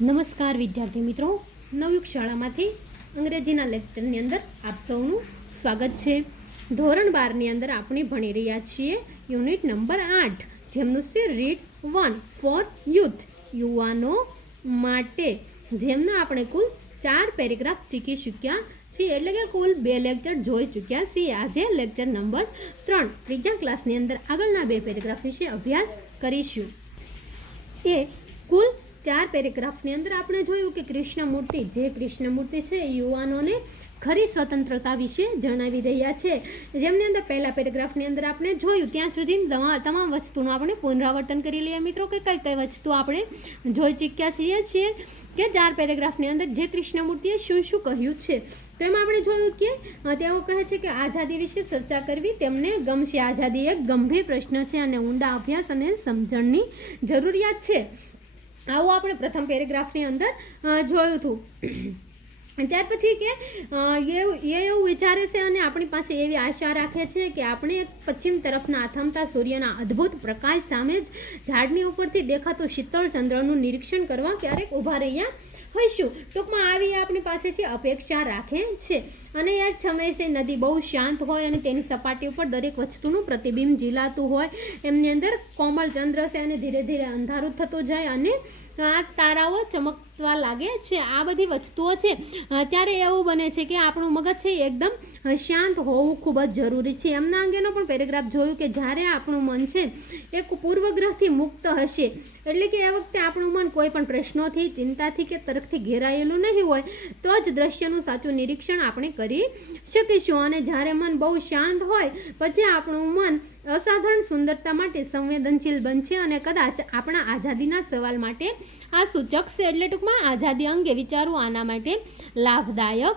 નમસ્કાર વિદ્યાર્થી મિત્રો, નવયુગ શાળામાંથી અંગ્રેજીના લેક્ચરની અંદર આપ સૌનું સ્વાગત છે. ધોરણ 12ની અંદર આપણે ભણી રહ્યા છીએ યુનિટ નંબર 8, જેમનું છે રીડ 1 ફોર યુથ, યુવાનો માટે, જેમના આપણે કુલ 4 પેરેગ્રાફ શીખી ચૂક્યા છીએ, એટલે કે કુલ 2 લેક્ચર જોઈ ચૂક્યા છીએ. આજે લેક્ચર નંબર 3 ત્રીજા ક્લાસની અંદર આગળના 2 પેરેગ્રાફ વિશે અભ્યાસ કરીશું. એ કુલ 4 પેરેગ્રાફની અંદર આપણે જોયું કે કૃષ્ણમૂર્તિ છે એ યુવાનોને ખરી સ્વતંત્રતા વિશે જણાવી રહ્યા છે. જેમની અંદર પહેલા પેરેગ્રાફની અંદર આપણે જોયું ત્યાં સુધી તમામ વસ્તુનું આપણે પુનરાવર્તન કરી લઈએ મિત્રો, કે કઈ કઈ વસ્તુ આપણે જોઈ ચૂક્યા છીએ કે 4 પેરેગ્રાફની અંદર જે કૃષ્ણમૂર્તિએ શું શું કહ્યું છે. તો એમાં આપણે જોયું કે તેઓ કહે છે કે આઝાદી વિશે ચર્ચા કરવી તેમને ગમશે. આઝાદી એક ગંભીર પ્રશ્ન છે અને ઊંડા અભ્યાસ અને સમજણની જરૂરિયાત છે. આવું આપણે પ્રથમ પેરેગ્રાફની અંદર જોયું હતું. ત્યાર પછી કે એવું વિચારે છે અને આપણી પાસે એવી આશા રાખે છે કે આપણે એક પશ્ચિમ તરફના આથમતા સૂર્યના અદ્ભુત પ્રકાશ સામે જ ઝાડની ઉપરથી દેખાતું શીતળ ચંદ્રનું નિરીક્ષણ કરવા ક્યારેક ઊભા રહ્યા હોઈશું. ટૂંકમાં આવી આપણી પાસેથી અપેક્ષા રાખે છે. અને એ જ સમયે નદી બહુ શાંત હોય અને તેની સપાટી ઉપર દરેક વસ્તુનું પ્રતિબિંબ ઝીલાતું હોય, એમની અંદર કોમળ ચંદ્ર છે અને ધીરે ધીરે અંધારું થતું જાય અને આ તારાઓ ચમકવા લાગે છે. આ બધી વસ્તુઓ છે ત્યારે એવું બને છે કે આપણું મગજ છે એકદમ શાંત હોવું ખૂબ જ જરૂરી છે. એમના અંગેનો પણ પેરેગ્રાફ જોયું કે જ્યારે આપણું મન છે એક પૂર્વગ્રહથી મુક્ત હશે, એટલે કે એ વખતે આપણું મન કોઈ પણ પ્રશ્નોથી, ચિંતાથી કે તર્કથી ઘેરાયેલું નહીં હોય, તો જ દ્રશ્યનું સાચું નિરીક્ષણ આપણે કરી શકીશું. અને જ્યારે મન બહુ શાંત હોય પછી આપણું મન અસાધારણ સુંદરતા માટે સંવેદનશીલ બનશે અને કદાચ આપણા આઝાદીના સવાલ માટે આ સૂચક છે. એટલે ટૂંકમાં આઝાદી અંગે વિચારવું આના માટે લાભદાયક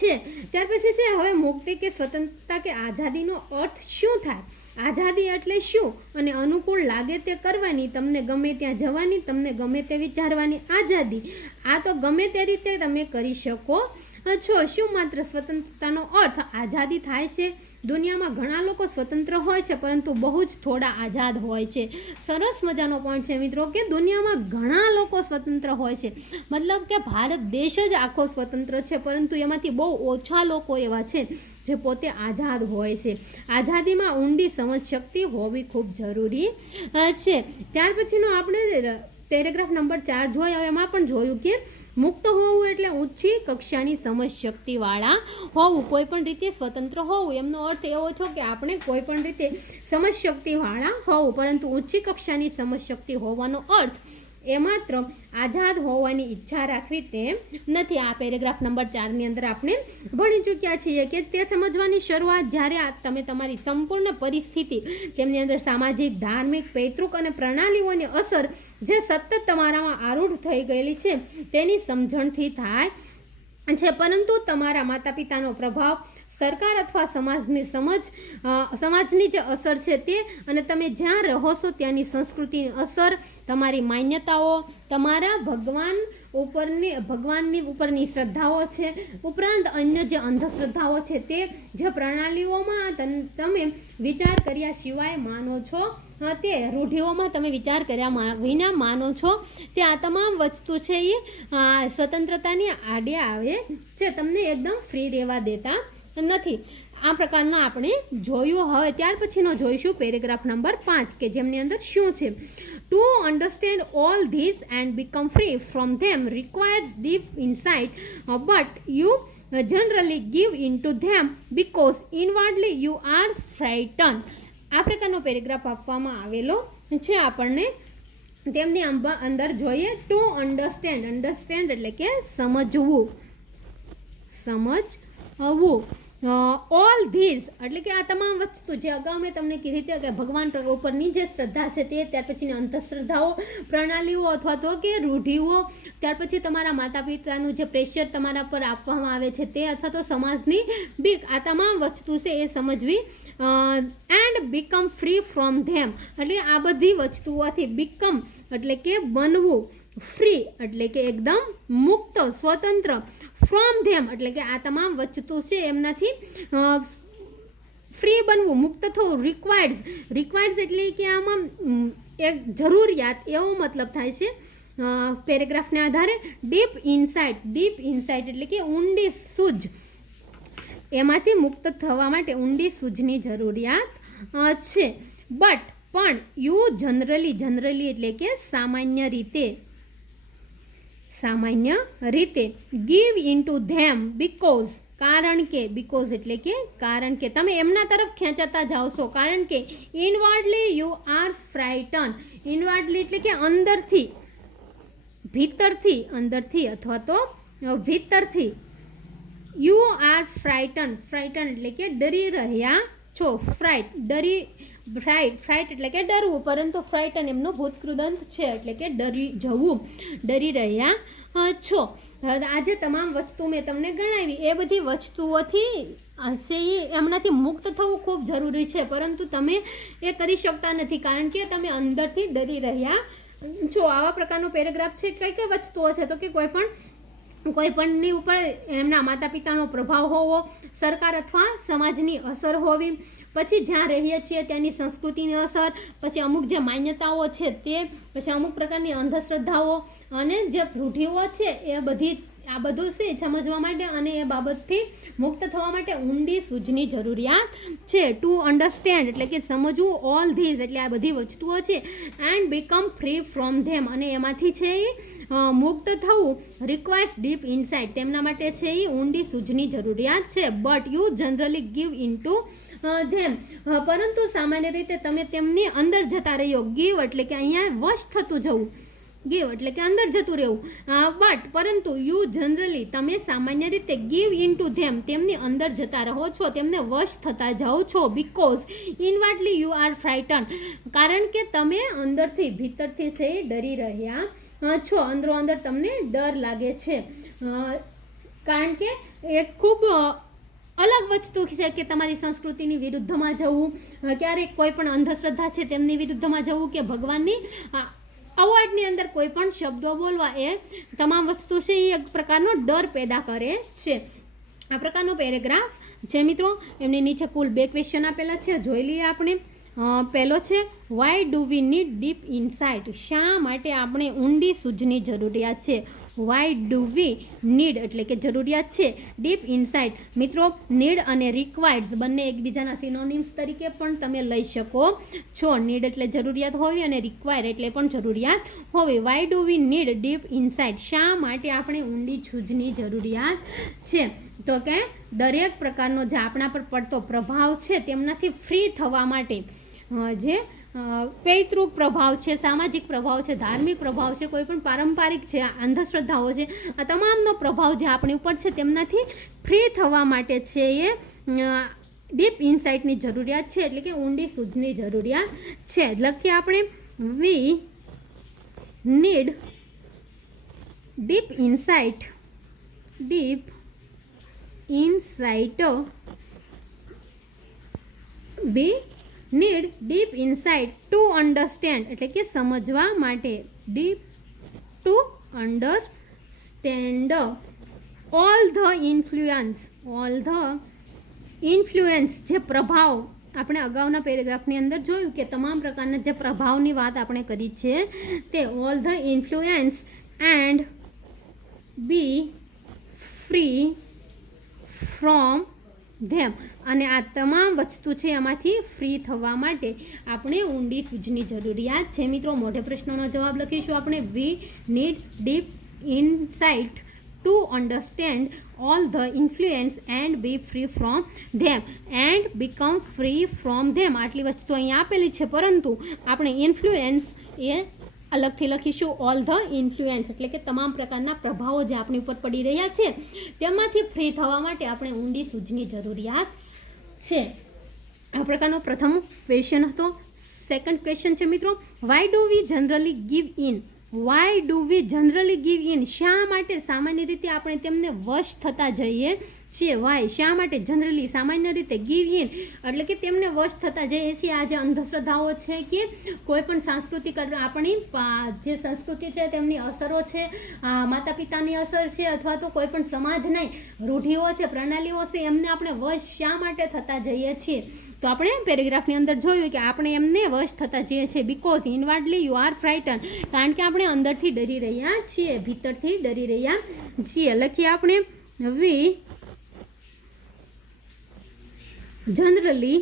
છે. ત્યાર પછી છે હવે મુક્તિ કે સ્વતંત્રતા કે આઝાદીનો અર્થ શું થાય, આઝાદી એટલે શું અને અનુકૂળ લાગે તે કરવાની, તમને ગમે ત્યાં જવાની, તમને ગમે તે વિચારવાની આઝાદી. આ તો ગમે તે રીતે તમે કરી શકો છો. શું માત્ર સ્વતંત્રતાનો અર્થ આઝાદી થાય છે? દુનિયામાં ઘણા લોકો સ્વતંત્ર હોય છે પરંતુ બહુ જ થોડા આઝાદ હોય છે. સરસ મજાનો પોઈન્ટ છે મિત્રો કે દુનિયામાં ઘણા લોકો સ્વતંત્ર હોય છે, મતલબ કે ભારત દેશ જ આખો સ્વતંત્ર છે, પરંતુ એમાંથી બહુ ઓછા લોકો એવા છે જે પોતે આઝાદ હોય છે. આઝાદીમાં ઊંડી સમજ શક્તિ હોવી ખૂબ જરૂરી છે. ત્યાર પછીનો આપણે પેરેગ્રાફ નંબર 4 જોયા. એમાં પણ જોયું કે મુક્ત હોવું એટલે ઊંચી કક્ષાની સમજ શક્તિવાળા હોવું, કોઈ પણ રીતે સ્વતંત્ર હોવું. એમનો અર્થ એવો છે કે આપણે કોઈ પણ રીતે સમજ શક્તિવાળા હોવું, પરંતુ ઊંચી કક્ષાની સમજ શક્તિ હોવાનો અર્થ એ માત્ર આઝાદ હોવાની ઈચ્છા રાખવી તેમ નથી. આ પેરેગ્રાફ નંબર 4ની અંદર આપણે ભણી ચૂક્યા છીએ કે તે સમજવાની શરૂઆત જ્યારે તમે તમારી સંપૂર્ણ પરિસ્થિતિ, તેમની અંદર સામાજિક, ધાર્મિક, પૈતૃક અને પ્રણાલીઓની અસર જે સતત તમારામાં આરૂઢ થઈ ગયેલી છે તેની સમજણથી થાય છે. પરંતુ તમારા માતા પિતાનો પ્રભાવ, સરકાર અથવા સમાજની જે અસર છે તે, અને તમે જ્યાં રહો છો ત્યાંની સંસ્કૃતિની અસર, તમારી માન્યતાઓ, તમારા ભગવાનની ઉપરની શ્રદ્ધાઓ છે, ઉપરાંત અન્ય જે અંધશ્રદ્ધાઓ છે તે, જે પ્રણાલીઓમાં તમે વિચાર કર્યા સિવાય માનો છો, તે રૂઢિઓમાં તમે વિચાર કર્યા વિના માનો છો, તે આ તમામ વસ્તુ છે એ સ્વતંત્રતાની આડે આવે છે, તમને એકદમ ફ્રી રહેવા દેતા નથી. આ પ્રકારના આપણે જોયું. હવે ત્યાર પછીનો જોઈશું પેરેગ્રાફ નંબર 5 કે જેમની અંદર શું છે. To understand all this and become free from them requires deep insight, but you generally give in to them because inwardly you are frighten. આ પ્રકારનો પેરેગ્રાફ આપવામાં આવેલો છે આપણને. તેમની અંદર જોઈએ ટુ અન્ડરસ્ટેન્ડ એટલે કે સમજવું. ઓલ ધીસ એટલે કે આ તમામ વસ્તુ જે અગાઉ મેં તમને કીધી હતી કે ભગવાન ઉપરની જે શ્રદ્ધા છે તે, ત્યાર પછીની અંધશ્રદ્ધાઓ, પ્રણાલીઓ અથવા તો કે રૂઢિઓ, ત્યાર પછી તમારા માતા પિતાનું જે પ્રેશર તમારા પર આપવામાં આવે છે તે, અથવા તો સમાજની બીક, આ તમામ વસ્તુ છે એ સમજવી. એન્ડ બીકમ ફ્રી ફ્રોમ ધેમ એટલે આ બધી વસ્તુઓથી, બીકમ એટલે કે બનવું, ફ્રી એટલે કે એકદમ મુક્ત, સ્વતંત્ર, ફ્રોમ ધેમ એટલે કે આ તમામ વસ્તુ છે એમનાથી ફ્રી બનવું, મુક્ત થવું. રિક્વાયર્ડ એટલે કે આમાં એક જરૂરિયાત એવો મતલબ થાય છે પેરેગ્રાફને આધારે ડીપ ઇનસાઇટ એટલે કે ઊંડી સૂઝ, એમાંથી મુક્ત થવા માટે ઊંડી સૂઝની જરૂરિયાત છે. બટ પણ યુ જનરલી એટલે કે સામાન્ય રીતે ગીવ ઇન્ટુ ધેમ બીકોઝ એટલે કે તમે એમના તરફ ખેંચાતા જાઓ છો, કારણ કે ઇનવર્ડલી યુ આર ફ્રાઇટન. ઇનવર્ડલી એટલે કે અંદરથી અથવા તો ભીતરથી. યુ આર ફ્રાઇટન એટલે કે ડરી રહ્યા છો. ફ્રાઇટ એટલે કે ડરવું, પરંતુ ફ્રાઇટન એમનો ભૂતકૃદંત છે એટલે કે ડરી રહ્યા છો. આજે તમામ વસ્તુ મેં તમને ગણાવી, એ બધી વસ્તુઓથી એમનાથી મુક્ત થવું ખૂબ જરૂરી છે, પરંતુ તમે એ કરી શકતા નથી કારણ કે તમે અંદરથી ડરી રહ્યા છો. આવા પ્રકારનો પેરેગ્રાફ છે. કઈ વસ્તુઓ છે તો કે કોઈ પણની ઉપર એમના માતા પિતાનો પ્રભાવ હોવો, સરકાર અથવા સમાજની અસર હોવી, પછી જ્યાં રહીએ છીએ ત્યાંની સંસ્કૃતિની અસર, પછી અમુક જે માન્યતાઓ છે તે, પછી અમુક પ્રકારની અંધશ્રદ્ધાઓ અને જે રૂઢિઓ છે એ આ બધું છે સમજવા માટે અને એ બાબતથી મુક્ત થવા માટે ઊંડી સૂઝની જરૂરિયાત છે. ટુ અન્ડરસ્ટેન્ડ એટલે કે સમજવું, ઓલ ધીઝ એટલે આ બધી વસ્તુઓ છે, and become free from them અને એમાંથી છે એ મુક્ત થવું, રિક્વાયર્સ ડીપ ઇનસાઇટ તેમના માટે છે એ ઊંડી સૂઝની જરૂરિયાત છે. But you generally give into them પરંતુ સામાન્ય રીતે તમે તેમની અંદર જતા રહ્યો. ગીવ એટલે કે અહીંયા વશ થતું જવું, ગીવ એટલે કે અંદર જતું રહેવું. બટ પરંતુ યુ જનરલી તમે સામાન્ય રીતે ગીવ ઇન્ટુ ધેમ તેમની અંદર જતા રહો છો, તેમને વશ થતા જાઓ છો. Because inwardly you are frighten કારણ કે તમે અંદરથી ભીતરથી છે ડરી રહ્યા છો, અંદરો અંદર તમને ડર લાગે છે, કારણ કે એ ખૂબ અલગ વસ્તુ છે કે તમારી સંસ્કૃતિની વિરુદ્ધમાં જવું, ક્યારેક કોઈ પણ અંધશ્રદ્ધા છે તેમની વિરુદ્ધમાં જવું, કે ભગવાનની અવોર્ડની અંદર કોઈ પણ શબ્દો બોલવા, એ તમામ વસ્તુ છે એ એક પ્રકારનો ડર પેદા કરે છે. આ પ્રકારનો પેરેગ્રાફ છે મિત્રો. એમની નીચે કુલ 2 ક્વેશ્ચન આપેલા છે, જોઈ લઈએ આપણે. પહેલો છે why do we need deep insight, શા માટે આપણે ઊંડી સૂઝની જરૂરિયાત છે. વાય ડુ વી નીડ એટલે કે જરૂરિયાત છે ડીપ ઇનસાઇટ. મિત્રો નીડ અને રિક્વાયર્સ બંને એકબીજાના સિનોનિમ્સ તરીકે પણ તમે લઈ શકો છો. નીડ એટલે જરૂરિયાત હોવી અને રિક્વાયર એટલે પણ જરૂરિયાત હોવી. Why do we need deep insight, શા માટે આપણે ઊંડી સૂઝની જરૂરિયાત છે. તો કે દરેક પ્રકારનો જે આપણા પર પડતો પ્રભાવ છે તેમનાથી ફ્રી થવા માટે, જે પૈતૃક પ્રભાવ છે, સામાજિક પ્રભાવ છે, ધાર્મિક પ્રભાવ છે, કોઈ પણ પારંપરિક છે, અંધશ્રદ્ધાઓ છે, આ તમામનો પ્રભાવ જે આપણી ઉપર છે તેમનાથી ફ્રી થવા માટે છે એ ડીપ ઇનસાઇટની જરૂરિયાત છે, એટલે કે ઊંડી સૂઝની જરૂરિયાત છે. લખીએ આપણે we need deep insight V need deep insight to understand એટલે કે સમજવા માટે, two understand all the influence જે પ્રભાવ, આપણે અગાઉના પેરેગ્રાફની અંદર જોયું કે તમામ પ્રકારના જે પ્રભાવની વાત આપણે કરી છે તે all the influence and be free from them, અને આ તમામ વસ્તુ છે એમાંથી ફ્રી થવા માટે આપણે ઊંડી સૂઝની જરૂરિયાત છે. મિત્રો મોઢે પ્રશ્નોનો જવાબ લખીશું આપણે. We need deep insight to understand all the influence and be free from them and become free from them. આટલી વસ્તુ અહીંયા આપેલી છે, પરંતુ આપણે ઇન્ફ્લુઅન્સ એ અલગથી લખીશું. ઓલ ધ ઇન્ફ્લુઅન્સ એટલે કે તમામ પ્રકારના પ્રભાવો જે આપણી ઉપર પડી રહ્યા છે તેમાંથી ફ્રી થવા માટે આપણે ઊંડી સૂઝની જરૂરિયાત છે. આ પ્રકારનો પ્રથમ ક્વેશ્ચન હતો. સેકન્ડ ક્વેશ્ચન છે મિત્રો, why do we generally give in, શા માટે સામાન્ય રીતે આપણે તેમને વશ થતા જઈએ છીએ. વાય શા માટે? જનરલી સામાન્ય રીતે. ગીવ ઇન એટલે કે તેમને વશ થતા જઈએ છીએ. આ જે અંધશ્રદ્ધાઓ છે કે કોઈ પણ સાંસ્કૃતિક આપણી જે સંસ્કૃતિ છે તેમની અસરો છે, માતા પિતાની અસર છે, અથવા તો કોઈ પણ સમાજની રૂઢિઓ છે, પ્રણાલીઓ છે, એમને આપણે વશ શા માટે થતા જઈએ છીએ? તો આપણે પેરેગ્રાફની અંદર જોયું કે આપણે એમને વશ થતા જઈએ છીએ. Because inwardly you are frighten, કારણ કે આપણે અંદરથી ડરી રહ્યા છીએ, ભીતરથી ડરી રહ્યા છીએ. લખીએ આપણે વી generally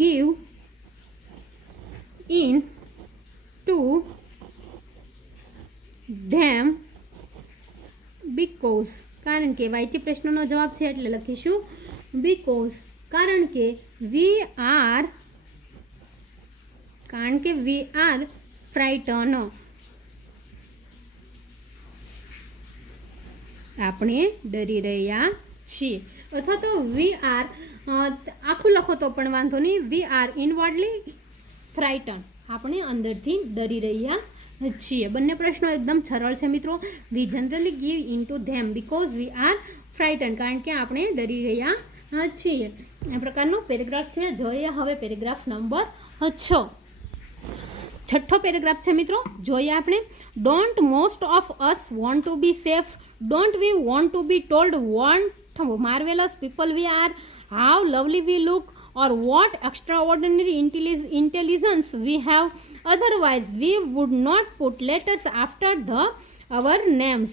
give in to them because, કારણ કે વાયથી પ્રશ્નનો જવાબ છે એટલે લખીશું because, કારણ કે વી આર ફ્રાઇટન, આપણે ડરી રહ્યા છીએ. અથવા તો વી આર આખું લખો તો પણ વાંધો નહીં. વી આર ઇનવર્ડલી ફ્રાઇટન, આપણે અંદરથી ડરી રહ્યા છીએ. બંને પ્રશ્નો એકદમ સરળ છે મિત્રો. We generally give in to them because we are frighten, કારણ કે આપણે ડરી રહ્યા છીએ. આ પ્રકારનો પેરેગ્રાફ છે. જોઈએ હવે પેરેગ્રાફ નંબર 6. છઠ્ઠો પેરેગ્રાફ છે મિત્રો. જોઈએ આપણે. Don't most of us want to be safe. Don't we want to be told what marvelous people we are, how lovely we look, or what extraordinary intelligence we have? Otherwise, we would not put letters after our names.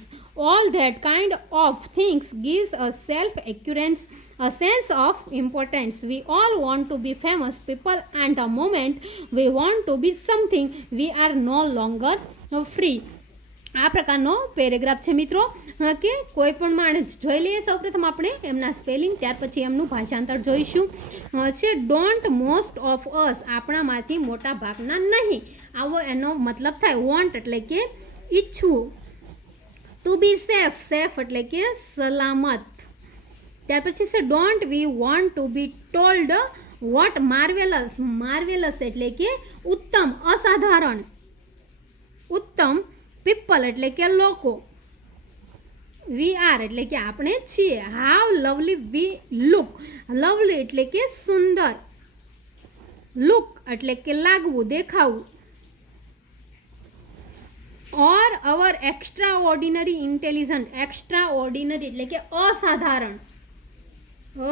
All that kind of things gives us self-assurance, a sense of importance. We all want to be famous people, and the moment we want to be something, we are no longer free. આ પ્રકારનો paragraph છે મિત્રો કે કોઈ પણ માણસ જોઈ લઈએ. સૌપ્રથમ આપણે એમના સ્પેલિંગ, ત્યાર પછી એમનું ભાષાંતર જોઈશું. છે ડોન્ટ મોસ્ટ ઓફ અસ, આપણામાંથી મોટા ભાગના નહીં. આવો એનો મતલબ થાય. વોન્ટ એટલે કે ઈચ્છવું, ટુ બી સેફ, સેફ એટલે કે સલામત. ત્યાર પછી છે don't we want to be told what marvellous, marvellous એટલે કે ઉત્તમ, અસાધારણ, ઉત્તમ. પીપલ એટલે કે લોકો. વી આર એટલે કે આપણે છીએ. How lovely we look, lovely એટલે કે સુંદર, લુક એટલે કે લાગવું, દેખાવું. Or our extraordinary intelligent, extraordinary એટલે કે અસાધારણ,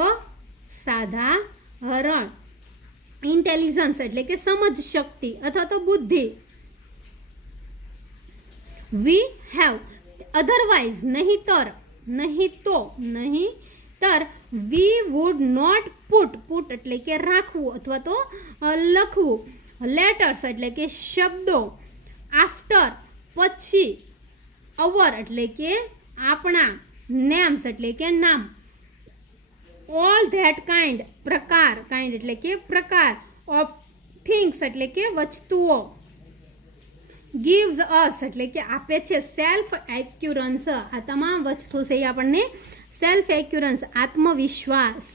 અસાધારણ. ઇન્ટેલિજન્સ એટલે કે સમજ શક્તિ અથવા તો બુદ્ધિ. વી હેવ, અધરવાઇઝ નહીતર, નહીં તો, નહીતર. We would not put, put એટલે કે રાખવું અથવા તો લખવું. લેટર્સ એટલે કે શબ્દો. આફ્ટર પછી. અવર એટલે કે આપણા. નેમ્સ એટલે કે નામ. ઓલ ધેટ કાઇન્ડ, પ્રકાર, કાઇન્ડ એટલે કે પ્રકાર. ઓફ થિંગ્સ એટલે કે વસ્તુઓ. gives us એટલે કે આપે છે. સેલ્ફ એક્યુરન્સ, આ તમામ વસ્તુ છે એ આપણને સેલ્ફ એક્યુરન્સ, આત્મવિશ્વાસ.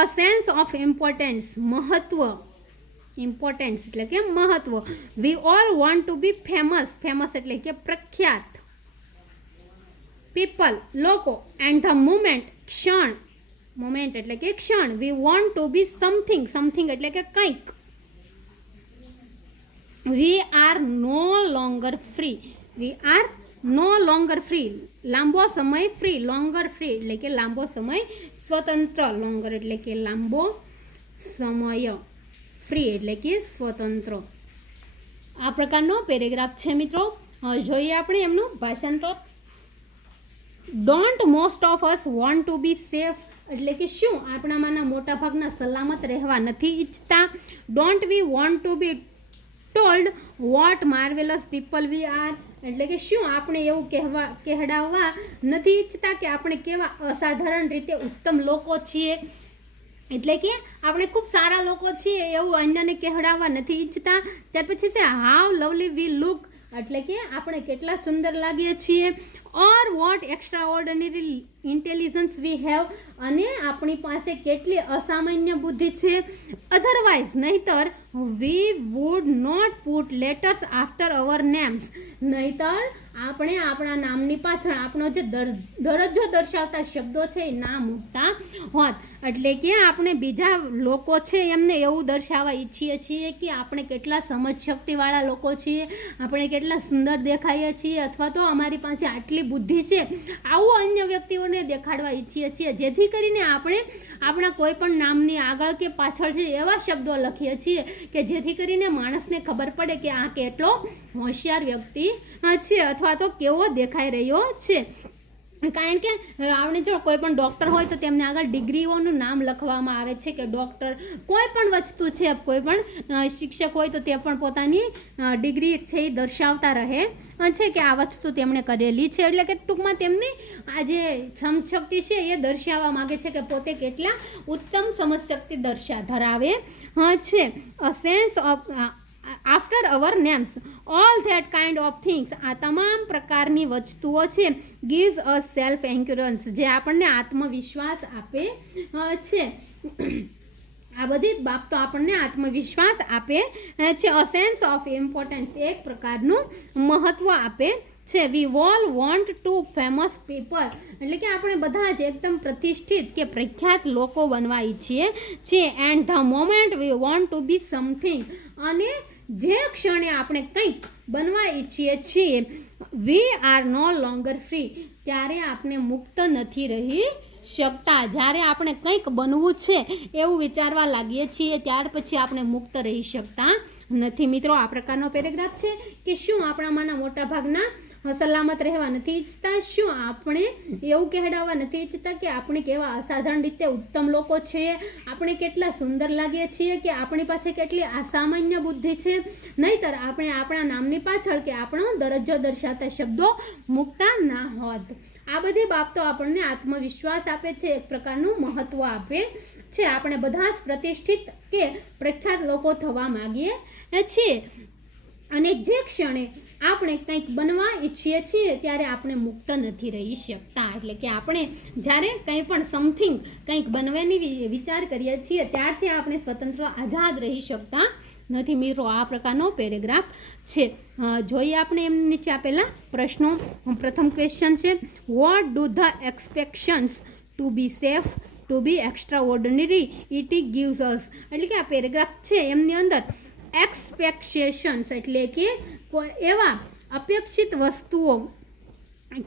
અ સેન્સ ઓફ ઇમ્પોર્ટન્સ, મહત્વ, ઇમ્પોર્ટન્સ એટલે કે મહત્વ. We all want to be famous, famous એટલે કે પ્રખ્યાત. પીપલ લોકો. એન્ડ ધ મોમેન્ટ ક્ષણ, મોમેન્ટ એટલે કે ક્ષણ. We want to be something, something એટલે કે કંઈક. We are no longer free, we are no longer free, લાંબો સમય ફ્રી, લોંગર ફ્રી એટલે કે લાંબો સમય સ્વતંત્ર. લોંગર એટલે કે લાંબો સમય, ફ્રી એટલે કે સ્વતંત્ર. આ પ્રકારનો પેરેગ્રાફ છે મિત્રો. જોઈએ આપણે એમનું ભાષાંતર. Don't most of us want to be safe એટલે કે શું આપણામાંના મોટા ભાગના સલામત રહેવા નથી ઈચ્છતા. Don't we want to be told what marvellous people we are એટલે કે શું આપણે એવું કહેડાવવા નથી ઈચ્છતા કે આપણે કેવા અસાધારણ રીતે ઉત્તમ લોકો છીએ. એટલે કે આપણે ખૂબ સારા લોકો છીએ એવું અન્યને કહેડાવવા નથી ઈચ્છતા. ત્યાર પછી છે હાવ લવલી વી લુક એટલે કે આપણે કેટલા સુંદર લાગીએ છીએ. Or what extraordinary intelligence we have, અને આપણી પાસે કેટલી અસામાન્ય બુદ્ધિ છે. અધરવાઇઝ નહીતર we would not put letters after our names, નહીતર આપણે આપણા નામની પાછળ આપણો જે દરજ્જો દર્શાવતા શબ્દો છે એ ના મૂકતા હોત. એટલે કે આપણે બીજા લોકો છે એમને એવું દર્શાવવા ઈચ્છીએ છીએ કે આપણે કેટલા સમજ શક્તિવાળા લોકો છીએ, આપણે કેટલા સુંદર દેખાઈએ છીએ, અથવા તો અમારી પાસે આટલી બુદ્ધિ છે, આવું અન્ય વ્યક્તિઓને દેખાડવા ઈચ્છીએ છીએ, જેથી કરીને આપણે આપણા કોઈ પણ નામની આગળ કે પાછળ છે એવા શબ્દો લખીએ છીએ કે જેથી કરીને માણસને ખબર પડે કે આ કેટલો હોશિયાર વ્યક્તિ છે અથવા તો કેવો દેખાઈ રહ્યો છે. કારણ કે આપણે જો કોઈ પણ ડૉક્ટર હોય તો તેમને આગળ ડિગ્રીઓનું નામ લખવામાં આવે છે કે ડૉક્ટર. કોઈ પણ વસ્તુ છે, કોઈ પણ શિક્ષક હોય તો તે પણ પોતાની ડિગ્રી છે એ દર્શાવતા રહે છે કે આ વસ્તુ તેમણે કરેલી છે. એટલે કે ટૂંકમાં તેમની આ જે સમજશક્તિ છે એ દર્શાવવા માગે છે કે પોતે કેટલા ઉત્તમ સમજશક્તિ ધરાવે છે. A sense of after our names, all that kind of things, આ તમામ પ્રકારની વસ્તુઓ છે ગીવ્સ અ સેલ્ફ એન્ક્યુરન્સ, જે આપણને આત્મવિશ્વાસ આપે છે. આ બધી જ બાબતો આપણને આત્મવિશ્વાસ આપે છે. અ સેન્સ ઓફ ઇમ્પોર્ટન્સ, એક પ્રકારનું મહત્વ આપે છે. વી all want two famous people, એટલે કે આપણે બધા જ એકદમ પ્રતિષ્ઠિત કે પ્રખ્યાત લોકો બનવા ઈચ્છીએ છીએ. And the moment we want to be something, અને જે ક્ષણે આપણે કંઈક બનવા ઈચ્છીએ છીએ, we are no longer free, ત્યારે આપણે મુક્ત નથી રહી શકતા. જ્યારે આપણે કંઈક બનવું છે એવું વિચારવા લાગીએ છીએ ત્યાર પછી આપણે મુક્ત રહી શકતા નથી. મિત્રો, આ પ્રકારનો પેરેગ્રાફ છે કે શું આપણામાંના મોટા ભાગના સલામત રહેવા નથી ઈચ્છતા? શું આપણે એવું કહેડાવવા નથી ઈચ્છતા કે આપણે કેવા અસાધારણ રીતે ઉત્તમ લોકો છીએ, આપણે કેટલા સુંદર લાગીએ છીએ, કે આપણી પાસે કેટલી અસામાન્ય બુદ્ધિ છે? નહીતર આપણે આપણા નામની પાછળ કે આપણો દરજ્જો દર્શાવતા શબ્દો મૂકતા ના હોત. આ બધી બાબતો આપણને આત્મવિશ્વાસ આપે છે, એક પ્રકારનું મહત્વ આપે છે. આપણે બધા જ પ્રતિષ્ઠિત કે પ્રખ્યાત લોકો થવા માંગીએ છીએ, અને જે ક્ષણે આપણે કંઈક બનવા ઈચ્છીએ છીએ ત્યારે આપણે મુક્ત નથી રહી શકતા. એટલે કે આપણે જ્યારે કંઈ પણ સમથિંગ કંઈક બનવાની વિચાર કરીએ છીએ ત્યારથી આપણે સ્વતંત્ર આઝાદ રહી શકતા નથી. મિત્રો, આ પ્રકારનો પેરેગ્રાફ છે. જોઈએ આપણે એમની નીચે આપેલા પ્રશ્નો. પ્રથમ ક્વેશ્ચન છે, what do the expectations to be safe to be extraordinary it gives us, એટલે કે આ પેરેગ્રાફ છે એમની અંદર એક્સપેક્ટેશન્સ એટલે કે એવા અપેક્ષિત વસ્તુઓ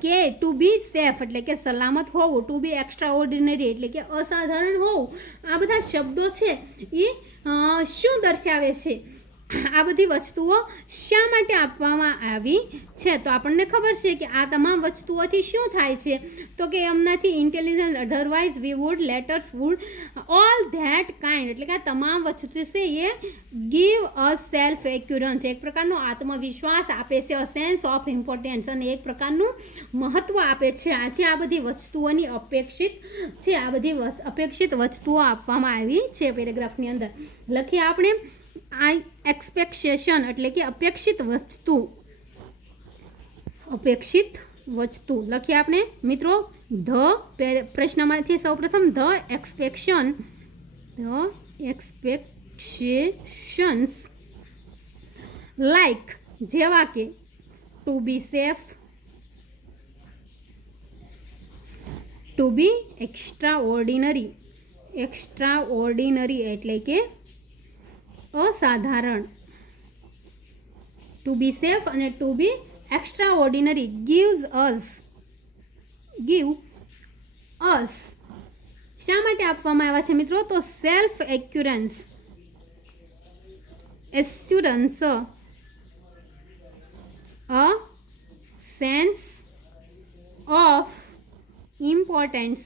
કે ટુ બી સેફ એટલે કે સલામત હોવું, ટુ બી એક્સ્ટ્રા ઓર્ડિનરી એટલે કે અસાધારણ હોવું, આ બધા શબ્દો છે એ શું દર્શાવે છે? આ બધી વસ્તુઓ શા માટે આપવામાં આવી છે? તો આપણને ખબર છે કે આ તમામ વસ્તુઓથી શું થાય છે, તો કે એમનાથી intelligent, otherwise we would letters would, all that kind એટલે કે આ તમામ વસ્તુ છે એ ગીવ અ સેલ્ફ એક્યુરન્સ, એક પ્રકારનો આત્મવિશ્વાસ આપે છે. અ સેન્સ ઓફ ઇમ્પોર્ટન્સ, અને એક પ્રકારનું મહત્વ આપે છે. આથી આ બધી વસ્તુઓની અપેક્ષિત છે, આ બધી અપેક્ષિત વસ્તુઓ આપવામાં આવી છે પેરેગ્રાફની અંદર. લખીએ આપણે આ એક્સપેક્ટેશન એટલે કે અપેક્ષિત વસ્તુ. અપેક્ષિત વસ્તુ લખીએ આપણે મિત્રો. ધ પ્રશ્નમાંથી સૌપ્રથમ ધ એક્સપેક્ટેશન્સ લાઈક, જેવા કે to be safe, to be extraordinary એટલે કે અસાધારણ, ટુ બી સેફ અને to be extraordinary give us શા માટે આપવામાં આવ્યા છે મિત્રો? તો self assurance, a sense of importance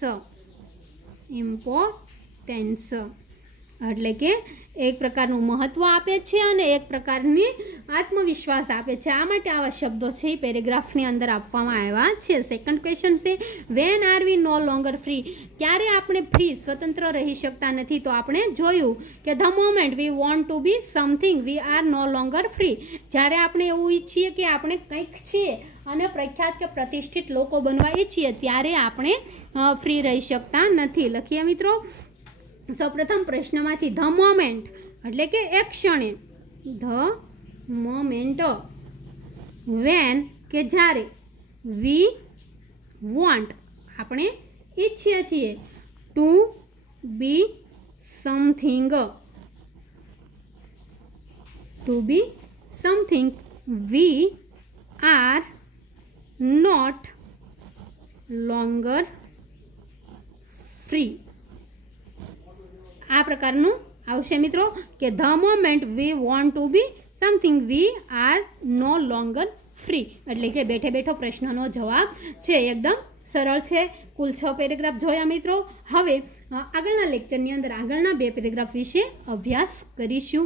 એટલે કે એક પ્રકારનું મહત્વ આપે છે અને એક પ્રકારની આત્મવિશ્વાસ આપે છે. આ માટે આવા શબ્દો છે એ પેરેગ્રાફની અંદર આપવામાં આવ્યા છે. સેકન્ડ ક્વેશ્ચન છે, when are we no longer free, ક્યારે આપણે ફ્રી સ્વતંત્ર રહી શકતા નથી? તો આપણે જોયું કે the moment we want to be something we are no longer free, જ્યારે આપણે એવું ઈચ્છીએ કે આપણે કંઈક છીએ અને પ્રખ્યાત કે પ્રતિષ્ઠિત લોકો બનવા ઈચ્છીએ ત્યારે આપણે ફ્રી રહી શકતા નથી. લખીએ મિત્રો. સૌપ્રથમ પ્રશ્નમાંથી ધ મોમેન્ટ એટલે કે એક ક્ષણે, ધ મોમેન્ટ વેન કે જ્યારે, વી વોન્ટ આપણે ઈચ્છીએ છીએ, to be something, to be something, we are not longer free. આ પ્રકારનું આવશે મિત્રો કે the moment we want to be something we are no longer free, એટલે કે બેઠે બેઠો પ્રશ્નનો જવાબ છે. એકદમ સરળ છે. કુલ 6 પેરેગ્રાફ જોયા મિત્રો. હવે આગળના લેક્ચરની અંદર આગળના 2 પેરેગ્રાફ વિશે અભ્યાસ કરીશું.